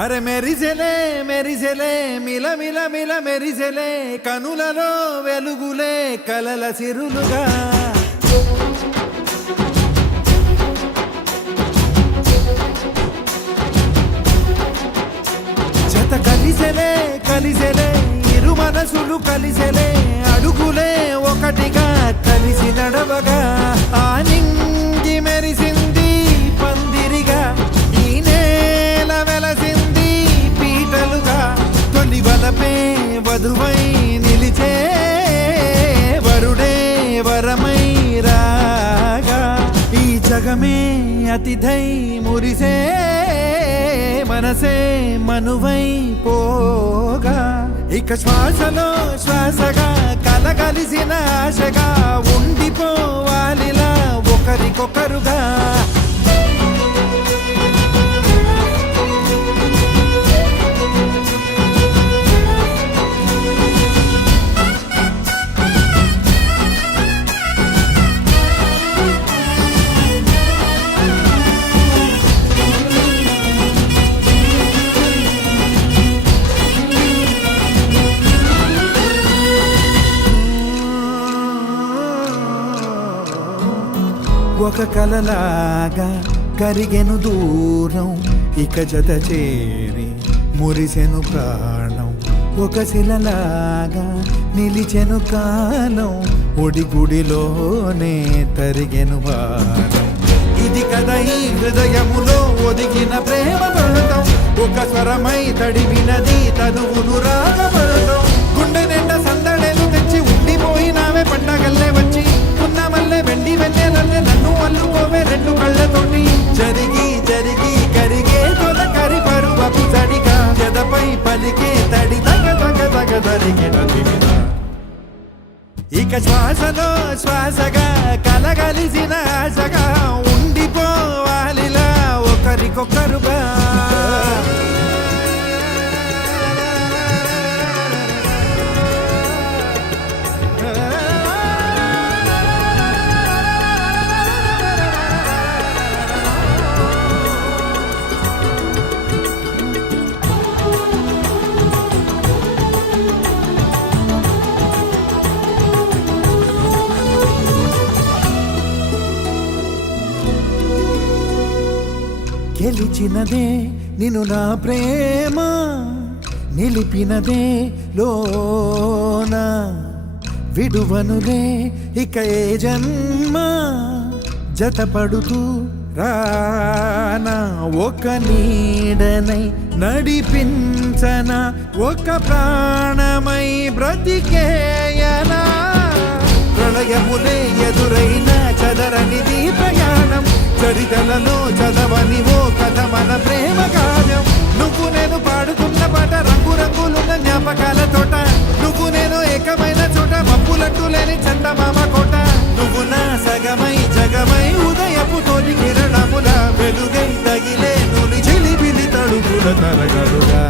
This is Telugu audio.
అరే మెరిసెలే మెరిసెలే మిల మిల మిల మెరిసెలే కనులలో వెలుగులే కలల సిరులుగా జత కలిసెలే కలిసెలే ఇరు మనసులు కలిసెలే అడుగులే ఒకటిగా కలిసి నడవగా ఆ నింగి మెరిసింది పందిరిగా ఈ నేల వెలసింది పీటలుగా తొలి వలపే వధువై నిలిచే వరుడే వరమై రాగా ఈ జగమే అతిథై మురిసే మనసే మనువై పోగా ఇక శ్వాసలో శ్వాసగా కలగలిసిన ఆశగా ఉండిపోవాలిలా ఒకరికొకరుగా ఒక కలలాగా కరిగెను దూరం ఇక జత చేరి మురిసెను ప్రాణం ఒక శిలలాగా నిలిచెను కాలం ఒడిగుడిలోనే తరిగెను వారం ఇది కదా ఈ హృదయములో ఒదిగిన ప్రేమ పడతాం ఒక స్వరమై తడివినది తనువును రాగపడతాం గుండె నిండా సందడేలు తెచ్చి ఉండిపోయినావే పండగల్లే వచ్చి ఉన్నమల్లే వెండి వెన్నెలల్లే నన్ను అల్లుకోవే రెండు కళ్ళతోటి జరిగి జరిగి కరిగే తొలకరి పరువపు చడిగా జదపై పలికే తడి తగ తగ తగ తరిగిన ఇక శ్వాసలో శ్వాసగా కలగలిసిన ఆశగా ఉండిపోవాలిలా ఒకరికొకరుగా గెలిచినదే నిన్ను నా ప్రేమ నిలిపినదే లోన విడువనులే ఇక ఏ జన్మ జతపడుతూ రానా ఒక నీడనై నడిపించన ఒక ప్రాణమై బ్రతికేయనా ప్రళయములే ఎదురైన చదరనిది ప్రయాణం చరితలలో చదవని ఓ కథ మన ప్రేమ కావ్యం నువ్వు నేను పాడుతున్న పాట రంగు రంగులున్న జ్ఞాపకాల తోట నువ్వు నేను ఏకమైన చోట మప్పులట్టు లేని చందమామ కోట నువ్వు నా సగమై జగమై ఉదయపు తోలి కిరణముల వెలుగై తగిలే నులి చిలిపిలి తడుపుల తరగలుగా